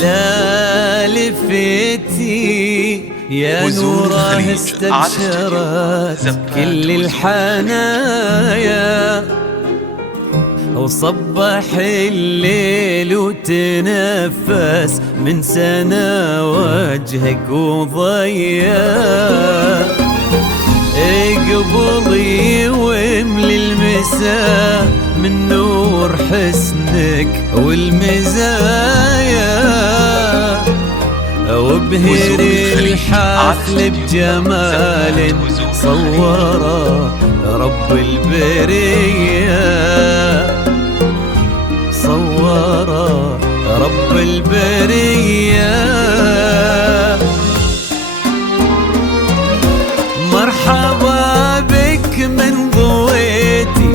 لا لفتي يا نوره استبشرت كل الحنايا، وصبح الليل وتنفس من سنة وجهك وضيا. اقبلي واملي المساء من نور حسنك والمزايا، وابهري الحفل بجمال صوره رب البرية، صوره رب البرية. مرحبا بك من ضويتي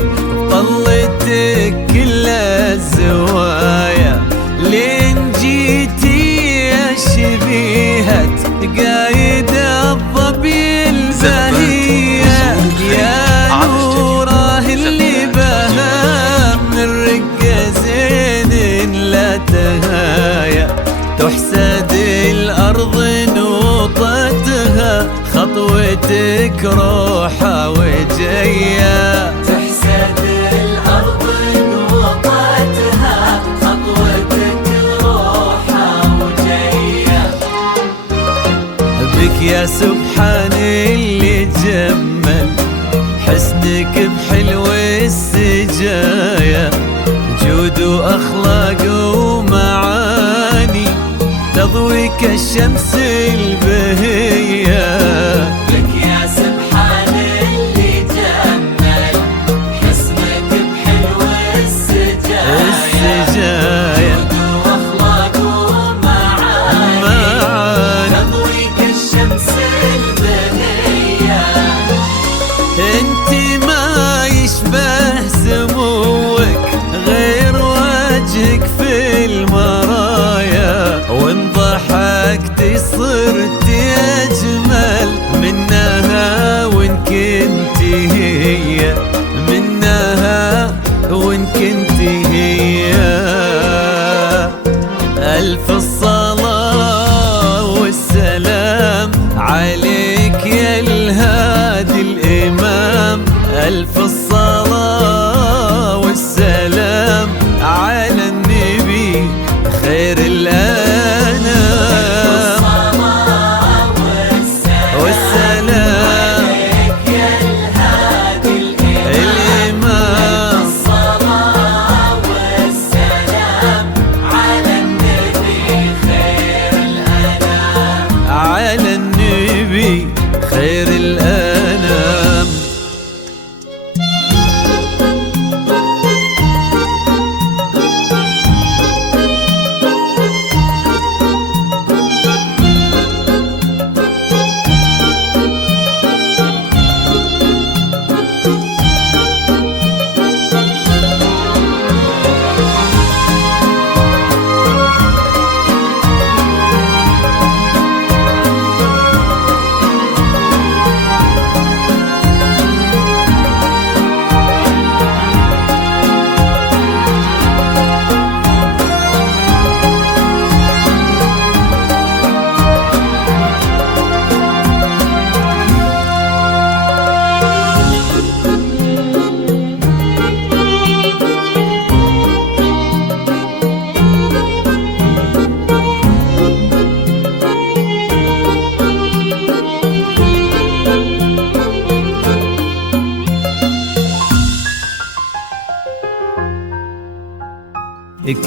طلتك كل الزوايا، لين جيتي يا شبيهة قايد الظبي البهية، يا نوره اللي بها من رقة زين لا تهايا، تحسد الأرض نوطتها خطوتك روحة وجاية، تحسد الأرض نوطتها خطوتك روحة وجاية. بك يا سبحان اللي جمل حسنك بحلو السجايا، جود وأخلاق ومعاني تضوي كالشمس البهية. لك يا سبحان اللي جمل حسنك بحلو السجايا، جود وأخلاق ومعاني تضوي كالشمس البهية. انت ما يشبه سموك غير وجهك في المرايا، وان ضحكتي صرتي اجمل منها وان كنتي هي، منها وان كنتي هي. الف الصلاة والسلام عليك يا الهادي الامام، الف الصلاة والسلام على النبي خير الأنام، والسلام عليك يا الهادي الإمام، الصلاة والسلام على النبي خير الأنام، على النبي خير الأنام.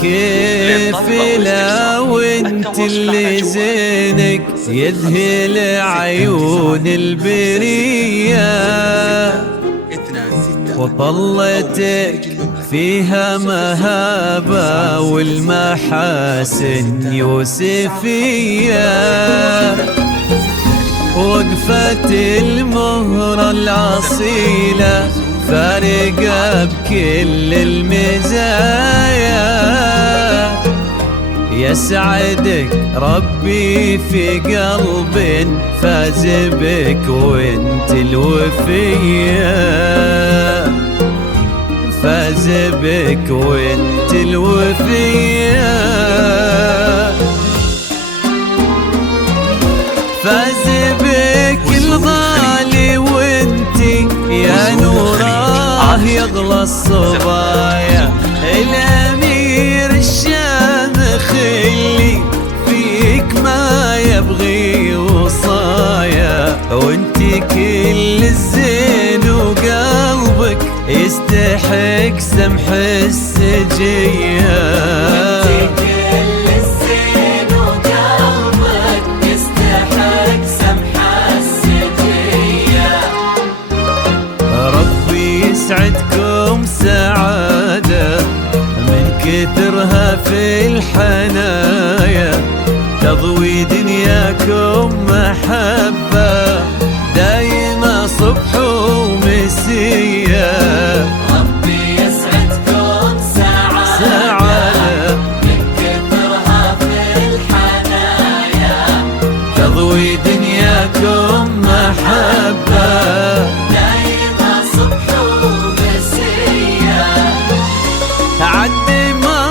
كيف لو انت اللي زينك يذهل عيون البرية، وطلتك فيها مهابة والمحاسن يوسفية، وقفة المهرة الأصيلة فارقة بكل المزايا، يسعدك ربي في قلب فاز بك وانت الوفية، فاز بك وانت الوفية. فاز بك الغالي وانتي يا نوراه يغلى الصبايا. الامير الشامخ اللي فيك ما يبغي وصايا، وانتي كل الزين وقلبك يستحق سمح السجية. وانتي كل الزين وقلبك يستحق سمح السجية. ربي يسعدكم سعادة من كثرها في الحنايا، تضوي دنياكم محبة دايما صبح ومسية. ربي يسعدكم سعادة من كثرها في الحنايا، تضوي دنياكم محبة دايما صبح ومسية. عد ما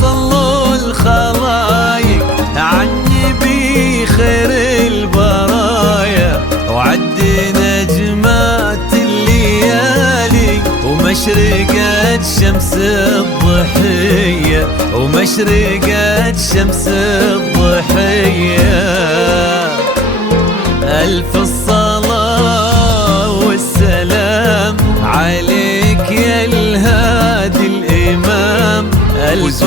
صلوا الخلايق عني بخير البرايا، وعد نجمات الليالي ومشرقة شمس الضحية، ومشرقة شمس الضحية. ألف الصلاة والسلام عليك يا الهادي الإمام. ألف